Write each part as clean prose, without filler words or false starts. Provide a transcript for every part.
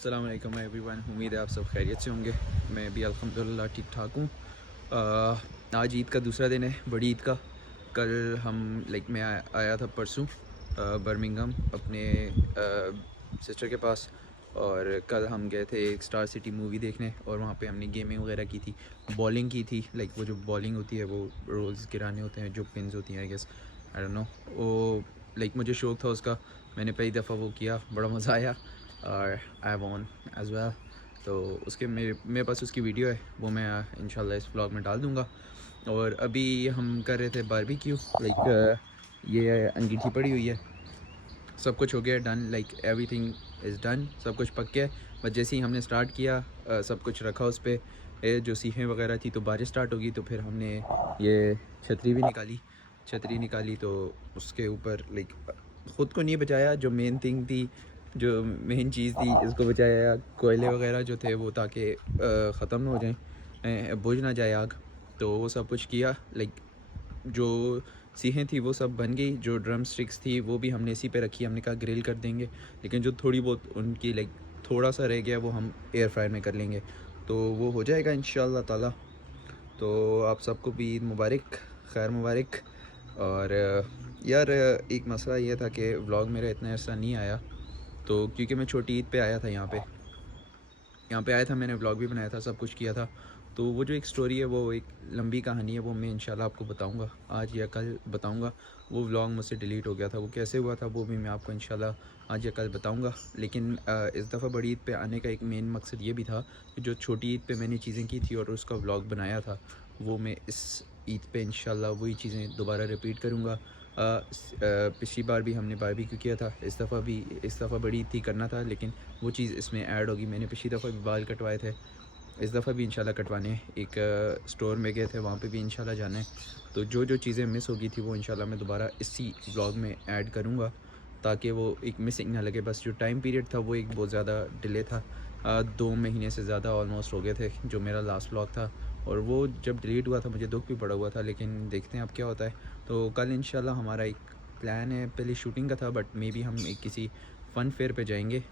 अस्सलाम वालेकुम एवरीवन, उम्मीद है आप सब खैरियत से होंगे। मैं भी अल्हम्दुलिल्लाह ठीक ठाक हूँ। आज ईद का दूसरा दिन है, बड़ी ईद का। कल हम मैं आया था परसों बर्मिंघम अपने सिस्टर के पास, और कल हम गए थे एक स्टार सिटी मूवी देखने, और वहाँ पे हमने गेमिंग वगैरह की थी, बॉलिंग की थी। वो जो बॉलिंग होती है वो रोल्स गिराने होते हैं, जो पिन्स होती हैं, I guess, I don't know. वो मुझे शौक़ था उसका, मैंने पहली दफ़ा वो किया, बड़ा मज़ा आया, और आई वॉन एज़ वेल। तो उसके मेरे पास उसकी वीडियो है, वो मैं इंशाल्लाह इस व्लॉग में डाल दूँगा। और अभी हम कर रहे थे बारबेक्यू। ये अंगीठी पड़ी हुई है, सब कुछ हो गया डन, एवरीथिंग इज़ डन, सब कुछ पक गया। बस जैसे ही हमने स्टार्ट किया सब कुछ रखा उस पर, जो सीखें वगैरह थी, तो बारिश स्टार्ट होगी, तो फिर हमने ये छतरी निकाली, तो उसके ऊपर ख़ुद को नहीं बचाया, जो मेन थिंग थी, जो मेन चीज़ थी, इसको बचाया। कोयले वगैरह जो थे वो ताकि ख़त्म ना हो जाएँ, बुझ ना जाए आग, तो वो सब कुछ किया। जो सीखें थी वो सब बन गई, जो ड्रम स्टिक्स थी वो भी हमने इसी पे रखी, हमने कहा ग्रिल कर देंगे, लेकिन जो थोड़ी बहुत उनकी थोड़ा सा रह गया वो हम एयर फ्रायर में कर लेंगे, तो वो हो जाएगा इंशाल्लाह ताला। तो आप सबको भी ईद मुबारक, खैर मुबारक। और यार एक मसला ये था कि व्लॉग मेरा इतना अर्सा नहीं आया, तो क्योंकि मैं छोटी ईद पे आया था, यहाँ पे आया था, मैंने व्लॉग भी बनाया था, सब कुछ किया था। तो वो जो एक स्टोरी है, वो एक लंबी कहानी है, वो मैं इंशाल्लाह आपको बताऊंगा, आज या कल बताऊंगा। वो व्लॉग मुझसे डिलीट हो गया था, वो कैसे हुआ था वो भी मैं आपको इंशाल्लाह आज या कल बताऊंगा। लेकिन इस दफ़ा बड़ी ईद पे आने का एक मेन मकसद ये भी था कि जो छोटी ईद पे मैंने चीज़ें की थी और उसका व्लॉग बनाया था, वो मैं इस ईद पे इंशाल्लाह वही चीज़ें दोबारा रिपीट करूँगा। पिछली बार भी हमने बारबेक्यू किया था, इस दफ़ा बड़ी ईद थी, करना था, लेकिन वो चीज़ इसमें ऐड होगी। मैंने पिछली दफ़ा भी बाल कटवाए थे, इस दफ़ा भी इंशाल्लाह कटवाने हैं। एक स्टोर में गए थे, वहाँ पे भी इंशाल्लाह जाना है। तो जो चीज़ें मिस हो गई थी वो इंशाल्लाह मैं दोबारा इसी व्लॉग में ऐड करूँगा, ताकि वो एक मिसिंग ना लगे। बस जो टाइम पीरियड था वो एक बहुत ज़्यादा डिले था, 2 महीने से ज़्यादा ऑलमोस्ट हो गए थे जो मेरा लास्ट व्लॉग था, और वो जब डिलीट हुआ था मुझे दुख भी पड़ा हुआ था, लेकिन देखते हैं अब क्या होता है। तो कल इंशाल्लाह हमारा एक प्लान है, पहले शूटिंग का था, बट मे बी हम एक किसी फ़न फेयर पे जाएंगे,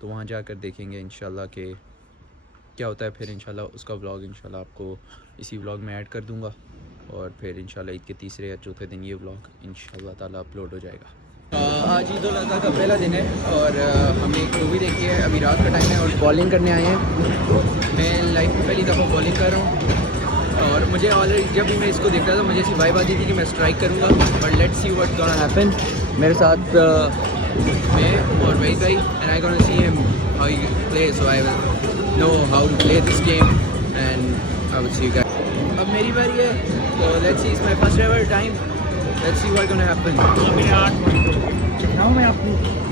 तो वहाँ जाकर देखेंगे इंशाल्लाह कि क्या होता है। फिर इंशाल्लाह उसका व्लॉग इंशाल्लाह आपको इसी व्लॉग में ऐड कर दूंगा, और फिर इंशाल्लाह ईद के तीसरे या चौथे दिन ये व्लॉग इंशाल्लाह ताला अपलोड हो जाएगा। आज ईद उल अज़हा का पहला दिन है, और हमने एक मूवी देखी है, अभी रात का टाइम है, और बॉलिंग करने आए हैं। मैं लाइफ में पहली दफ़ा बॉलिंग कर रहा हूँ, और मुझे ऑलरेडी जब भी मैं इसको देख रहा था मुझे ऐसी वाइब आती थी कि मैं स्ट्राइक करूँगा, but let's see what's gonna happen. मेरे साथ मैं और वहीद भाई, and I gonna see him how he play, so I will know how to play this game, and I will see you guys. अब मेरी बारी है, तो let's see, it's my first ever time, let's see what's gonna happen. Now मैं आपको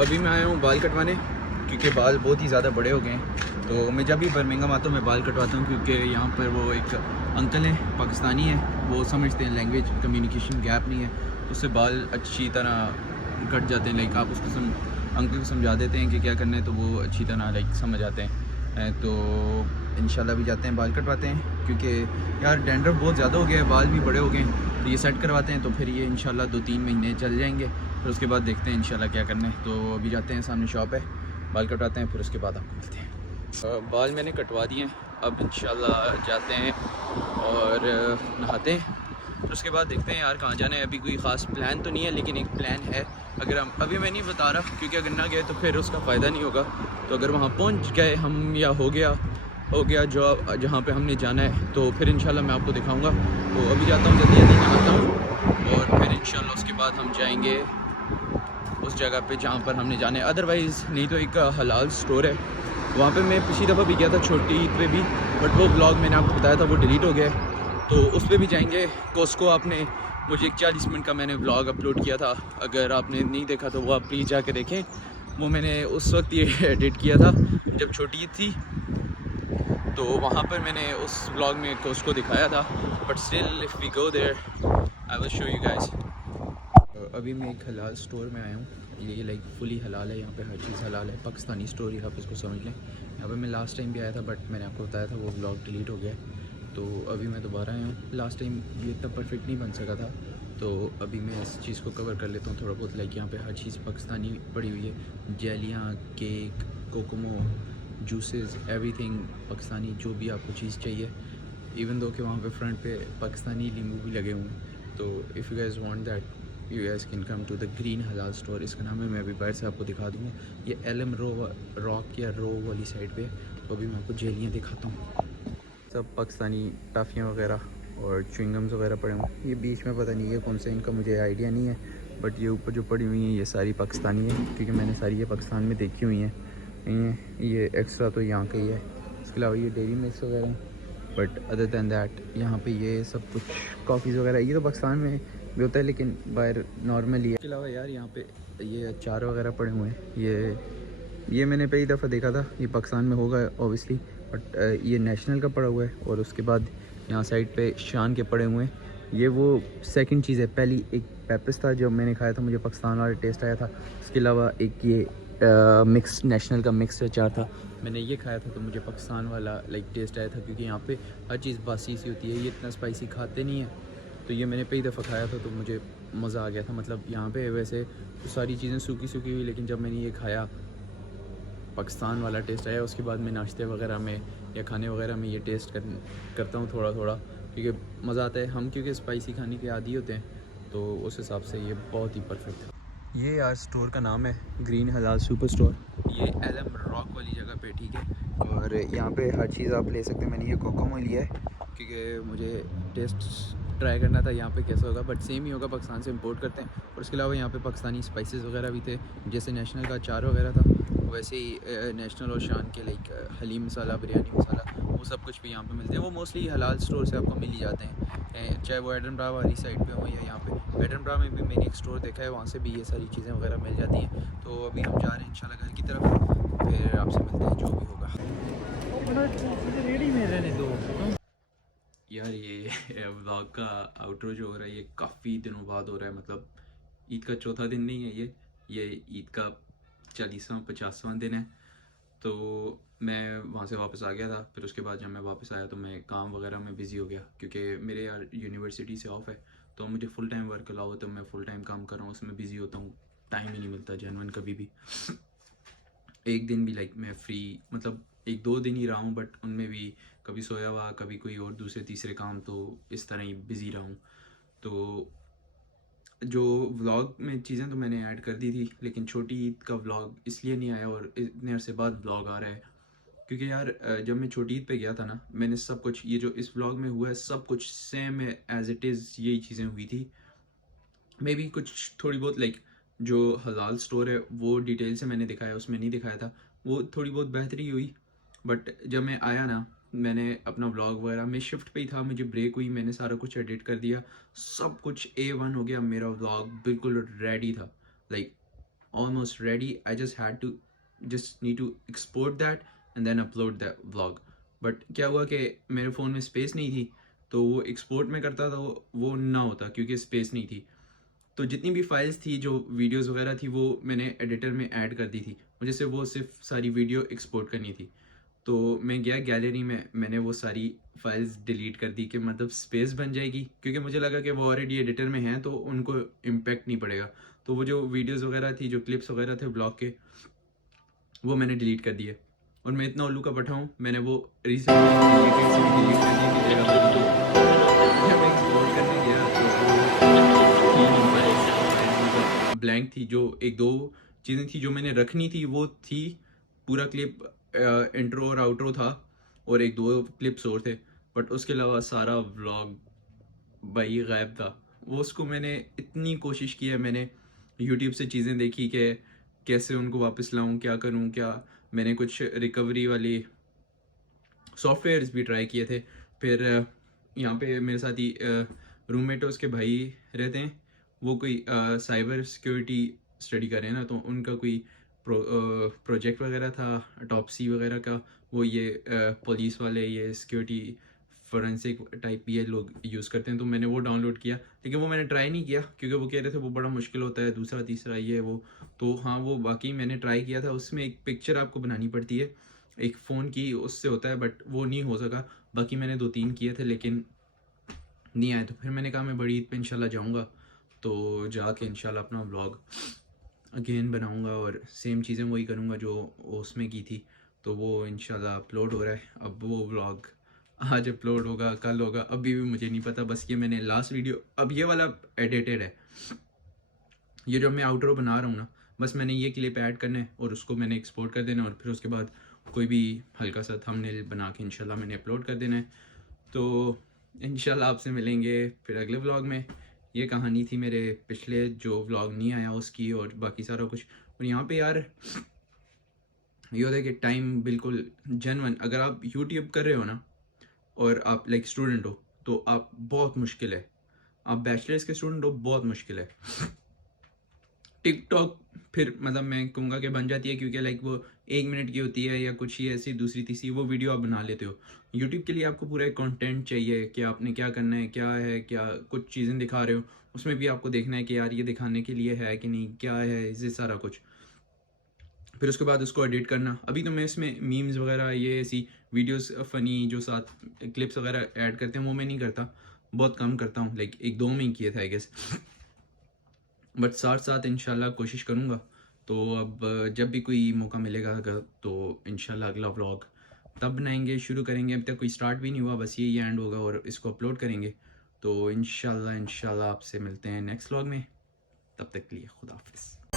अभी मैं आया हूँ बाल कटवाने, क्योंकि बाल बहुत ही ज़्यादा बड़े हो गए हैं। तो मैं जब भी बर्मिंघम आता हूँ मैं बाल कटवाता हूँ, क्योंकि यहाँ पर वो एक अंकल हैं, पाकिस्तानी हैं, वो समझते हैं लैंग्वेज कम्युनिकेशन गैप नहीं है, उससे बाल अच्छी तरह कट जाते हैं। आप उसको अंकल को समझा देते हैं कि क्या करना है, तो वो अच्छी तरह समझ आते हैं। तो इंशाल्लाह भी जाते हैं बाल कटवाते हैं, क्योंकि यार डैंड्रफ बहुत ज़्यादा हो गया है, बाल भी बड़े हो गए हैं, तो ये सेट करवाते हैं, तो फिर ये इंशाल्लाह 2-3 महीने चल जाएंगे, फिर उसके बाद देखते हैं इंशाल्लाह क्या करना है। तो अभी जाते हैं, सामने शॉप है, बाल कटवाते हैं, फिर उसके बाद आपको मिलते हैं। बाल मैंने कटवा दिए हैं, अब इंशाल्लाह जाते हैं और नहाते हैं, फिर उसके बाद देखते हैं यार कहाँ जाना है। अभी कोई ख़ास प्लान तो नहीं है, लेकिन एक प्लान है। अगर हम अभी मैं नहीं बता रहा, क्योंकि अगर ना गए तो फिर उसका फ़ायदा नहीं होगा। तो अगर वहाँ पहुँच गए हम या हो गया हो गया जो जहाँ पे हमने जाना है, तो फिर इंशाल्लाह मैं आपको दिखाऊंगा। तो अभी जाता हूँ, जल्दी जल्दी नहाता हूँ और फिर इंशाल्लाह उसके बाद हम जाएंगे उस जगह पे जहाँ पर हमने जाना है। अदरवाइज़ नहीं तो एक हलाल स्टोर है, वहाँ पे मैं पिछली दफ़ा भी गया था छोटी ईद पे भी, बट वो ब्लॉग मैंने आपको बताया था वो डिलीट हो गया है। तो उस पर भी जाएंगे। कोस्को आपने मुझे एक 40 मिनट का मैंने ब्लॉग अपलोड किया था, अगर आपने नहीं देखा तो वो आप प्लीज़ जाके देखें। वो मैंने उस वक्त ये एडिट किया था जब छोटी ईद थी, तो वहाँ पर मैंने उस ब्लॉग में कोस्को दिखाया था। But still if we go there I will show you guys. अभी मैं एक हलाल स्टोर में आया हूँ। ये लाइक फुली हलाल है, यहाँ पे हर चीज़ हलाल है। पाकिस्तानी स्टोर ही आप इसको समझ लें। यहाँ पे मैं लास्ट टाइम भी आया था, बट मैंने आपको बताया था वो ब्लॉग डिलीट हो गया है। तो अभी मैं दोबारा आया हूँ। लास्ट टाइम ये इतना परफेक्ट नहीं बन सका था, तो अभी मैं इस चीज़ को कवर कर लेता हूँ थोड़ा बहुत। लाइक यहाँ पे हर चीज़ पाकिस्तानी पड़ी हुई है। जेलियाँ, cake, Cocomo, juices, everything Pakistani, जो भी आपको चीज़ चाहिए। इवन दो कि वहाँ पे फ्रंट पे पाकिस्तानी नींबू भी लगे हुए हैं। तो if you guys want that you guys can come to the green halal store. इसका नाम है, मैं अभी बाहर से आपको दिखा दूँगा। ये एलम रॉक या रो वाली साइड पे। तो अभी मैं आपको जेलियाँ दिखाता हूँ। सब पाकिस्तानी टाफ़ियाँ वगैरह और च्युइंगम्स वगैरह पड़े हुए। ये बीच में पता नहीं है कौन से, इनका मुझे आइडिया नहीं है, बट ये ऊपर जो पड़ी हुई हैं ये सारी पाकिस्तानी है, क्योंकि मैंने सारी ये पाकिस्तान में देखी हुई हैं। ये एक्स्ट्रा तो यहाँ का ही है। इसके अलावा ये डेयरी मिल्क वगैरह, बट अदर दैन दैट यहाँ पे ये सब कुछ कॉफ़ीज़ वगैरह ये तो पाकिस्तान में भी होता है, लेकिन बाहर नॉर्मली है। इसके अलावा यार यहाँ पे ये अचार वगैरह पड़े हुए हैं। ये मैंने पहली दफ़ा देखा था। ये पाकिस्तान में होगा ऑब्वियसली, बट ये नेशनल का पड़ा हुआ है। और उसके बाद यहाँ साइड पे शान के पड़े हुए हैं। ये वो सेकंड चीज़ है। पहली एक पेप्रिस था जो मैंने खाया था, मुझे पाकिस्तान वाला टेस्ट आया था। उसके अलावा एक ये मिक्स नेशनल का मिक्स अचार था, मैंने ये खाया था तो मुझे पाकिस्तान वाला लाइक टेस्ट आया था, क्योंकि यहाँ पे हर चीज़ बासी सी होती है, ये इतना स्पाइसी खाते नहीं है। तो ये मैंने पहली दफ़ा खाया था तो मुझे मज़ा आ गया था। मतलब यहाँ पे वैसे तो सारी चीज़ें सूखी सूखी हुई, लेकिन जब मैंने ये खाया पाकिस्तान वाला टेस्ट आया। उसके बाद मैं नाश्ते वगैरह में या खाने वगैरह में ये टेस्ट करता हूँ थोड़ा थोड़ा, क्योंकि मज़ा आता है। हम क्योंकि स्पाइसी खाने के आदी होते हैं, तो उस हिसाब से ये बहुत ही परफेक्ट। ये यार स्टोर का नाम है ग्रीन हलाल सुपर स्टोर। ये एलम रॉक वाली जगह पे, ठीक है। और यहाँ पे हर चीज़ आप ले सकते हैं। मैंने ये कोकोमो लिया है क्योंकि मुझे टेस्ट ट्राई करना था यहाँ पे कैसा होगा, बट सेम ही होगा, पाकिस्तान से इंपोर्ट करते हैं। और उसके अलावा यहाँ पे पाकिस्तानी स्पाइसेस वगैरह भी थे, जैसे नेशनल का अचार वगैरह था, वैसे ही नेशनल और शान के लाइक हलीम मसाला, बिरयानी मसाला, वो सब कुछ भी यहाँ पे मिलते हैं। वो मोस्टली हलाल स्टोर से आपको मिल ही जाते हैं, चाहे वो एडनब्रा वाली साइड पे हो या यहाँ पे। एडनब्रा में भी मैंने एक स्टोर देखा है, वहाँ से भी ये सारी चीज़ें वगैरह मिल जाती हैं। तो अभी हम जा रहे हैं इंशाल्लाह घर की तरफ, फिर आपसे मिलते हैं जो भी होगा। यार ये व्लॉग का आउटरो जो हो रहा है ये काफ़ी दिनों बाद हो रहा है। मतलब ईद का चौथा दिन नहीं है ये ईद का 40वां 50वां दिन है। तो मैं वहाँ से वापस आ गया था। फिर उसके बाद जब मैं वापस आया तो मैं काम वगैरह में बिज़ी हो गया, क्योंकि मेरे यार यूनिवर्सिटी से ऑफ है, तो मुझे फुल टाइम वर्क अलाउ होता है। मैं फुल टाइम काम कर रहा हूँ, उसमें बिज़ी होता हूँ, टाइम ही नहीं मिलता जेन्युइन कभी भी। एक दिन भी लाइक मैं फ्री, मतलब एक दो दिन ही रहा हूँ, बट उनमें भी कभी सोया हुआ, कभी कोई और दूसरे तीसरे काम, तो इस तरह ही बिज़ी रहा हूँ। तो जो व्लॉग में चीज़ें तो मैंने ऐड कर दी थी, लेकिन छोटी ईद का व्लॉग इसलिए नहीं आया और इतने अरसे बाद व्लॉग आ रहा है, क्योंकि यार जब मैं छोटी ईद पे गया था ना, मैंने सब कुछ ये जो इस व्लॉग में हुआ है सब कुछ सेम है, एज इट इज़ यही चीज़ें हुई थी। मे बी कुछ थोड़ी बहुत लाइक जो हलाल स्टोर है वो डिटेल से मैंने दिखाया, उसमें नहीं दिखाया था, वो थोड़ी बहुत बेहतरी हुई। बट जब मैं आया ना, मैंने अपना व्लॉग वगैरह, मैं शिफ्ट पे ही था, मुझे ब्रेक हुई, मैंने सारा कुछ एडिट कर दिया, सब कुछ A1 हो गया। मेरा व्लॉग बिल्कुल रेडी था, like almost ready. I just need to export that and then upload that vlog. But क्या हुआ कि मेरे फ़ोन में स्पेस नहीं थी, तो वो एक्सपोर्ट में करता था वो ना होता, क्योंकि स्पेस नहीं थी। तो जितनी भी फाइल्स थी, जो वीडियोस वगैरह थी, वो मैंने एडिटर में ऐड कर दी थी। मुझे सिर्फ सारी वीडियो एक्सपोर्ट करनी थी। तो मैं गया गैलरी में, मैंने वो सारी फाइल्स डिलीट कर दी कि मतलब स्पेस बन जाएगी, क्योंकि मुझे लगा कि वो ऑलरेडी एडिटर में हैं तो उनको इम्पेक्ट नहीं पड़ेगा। तो वो जो वीडियोस वगैरह थी, जो क्लिप्स वगैरह थे ब्लॉग के, वो मैंने डिलीट कर दिए। और मैं इतना उल्लू का पठा हूँ, मैंने वो रिसेंटली डिलीटेड से भी डिलीट करने की जगह पर जब एक्सपोर्ट करने गया तो ब्लैंक थी। जो एक दो चीज़ें थी जो मैंने रखनी थी वो थी, पूरा क्लिप इंट्रो और आउट्रो था, और एक दो क्लिप्स और थे, बट उसके अलावा सारा व्लॉग भाई गायब था। वो उसको मैंने इतनी कोशिश की है, मैंने यूट्यूब से चीज़ें देखी कि कैसे उनको वापस लाऊं, क्या करूं, क्या मैंने कुछ रिकवरी वाली सॉफ्टवेयर्स भी ट्राई किए थे। फिर यहाँ पे मेरे साथ ही रूममेट है, उसके भाई रहते हैं, वो कोई साइबर सिक्योरिटी स्टडी कर रहे हैं ना, तो उनका कोई प्रोजेक्ट वगैरह था टॉपसी वगैरह का। वो ये पुलिस वाले ये सिक्योरिटी फोरेंसिक टाइप ये लोग यूज़ करते हैं, तो मैंने वो डाउनलोड किया, लेकिन वो मैंने ट्राई नहीं किया क्योंकि वो कह रहे थे वो बड़ा मुश्किल होता है, दूसरा तीसरा ये वो। तो हाँ, वो बाकी मैंने ट्राई किया था। उसमें एक पिक्चर आपको बनानी पड़ती है एक फ़ोन की, उससे होता है, बट वो नहीं हो सका। बाकी मैंने 2-3 किए थे लेकिन नहीं आए, तो फिर मैंने कहा मैं बड़ी ईद पे इंशाल्लाह जाऊँगा, तो जाके इंशाल्लाह अपना व्लॉग अगेन बनाऊँगा और सेम चीज़ें वही करूँगा जो उसमें की थी। तो वो इंशाल्लाह अपलोड हो रहा है। अब वो व्लॉग आज अपलोड होगा, कल होगा, अभी भी मुझे नहीं पता। बस ये मैंने लास्ट वीडियो, अब ये वाला एडिटेड है, ये जो मैं आउटरो बना रहा हूँ ना, बस मैंने ये क्लिप ऐड करना है और उसको मैंने एक्सपोर्ट कर देना है, और फिर उसके बाद कोई भी हल्का सा थंबनेल बना के इंशाल्लाह मैंने अपलोड कर देना है। तो इंशाल्लाह आपसे मिलेंगे फिर अगले व्लॉग में। ये कहानी थी मेरे पिछले जो व्लॉग नहीं आया उसकी, और बाकी सारा कुछ। और यहाँ पे यार ये होता है कि टाइम बिल्कुल जेन्युइन, अगर आप यूट्यूब कर रहे हो ना और आप लाइक स्टूडेंट हो, तो आप बहुत मुश्किल है, आप बैचलर्स के स्टूडेंट हो, बहुत मुश्किल है। टिकटॉक फिर मतलब मैं कहूँगा कि बन जाती है, क्योंकि लाइक वो 1 मिनट की होती है या कुछ ही ऐसी दूसरी तीसरी वो वीडियो आप बना लेते हो। यूट्यूब के लिए आपको पूरा एक कंटेंट चाहिए कि आपने क्या करना है, क्या है, क्या कुछ चीज़ें दिखा रहे हो, उसमें भी आपको देखना है कि यार ये दिखाने के लिए है कि नहीं, क्या है, ये सारा कुछ। फिर उसके बाद उसको एडिट करना। अभी तो मैं इसमें मीम्स वगैरह ये ऐसी वीडियोस फ़नी जो साथ क्लिप्स वगैरह ऐड करते हैं वो मैं नहीं करता, बहुत कम करता हूँ, लाइक 1-2 में ही किए थे आई गेस। बट साथ साथ इंशाल्लाह कोशिश करूँगा। तो अब जब भी कोई मौका मिलेगा अगर, तो इंशाल्लाह अगला व्लॉग तब बनाएंगे, शुरू करेंगे। अभी तक कोई स्टार्ट भी नहीं हुआ, बस यही एंड होगा और इसको अपलोड करेंगे। तो इंशाल्लाह आपसे मिलते हैं नेक्स्ट व्लॉग में। तब तक के लिए खुदा हाफिज़।